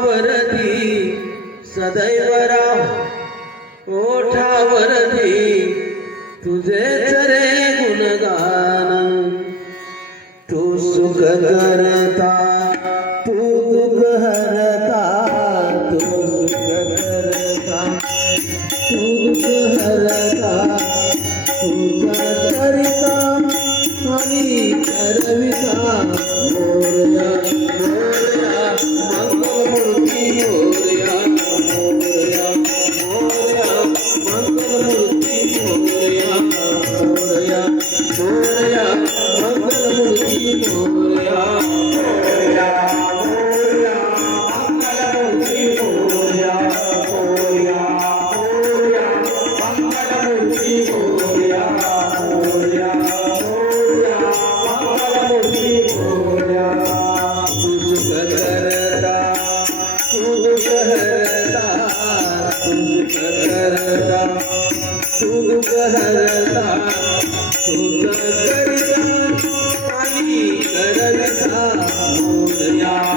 ओठावरती सदैव राह ओठावरती तुझेच रे गुणगान तू सुख करता तू दुःख हरता तू सुख करता तू दुःख हरता तुझा चरिता आणि करविता मोरया मोरया मंगलमूर्ती मोरया मोरया मोरया मंगलमूर्ती मोरया मोरया मोरया मंगलमूर्ती मोरया मोरया मोरया मंगलमूर्ती मोरया मोरया मोरया मंगलमूर्ती मोरया मोरया मोरया मंगलमूर्ती मोरया तुझ करता तुझ हरता तुझ करता तुझ हरता तुझ करता आणि करता मोरया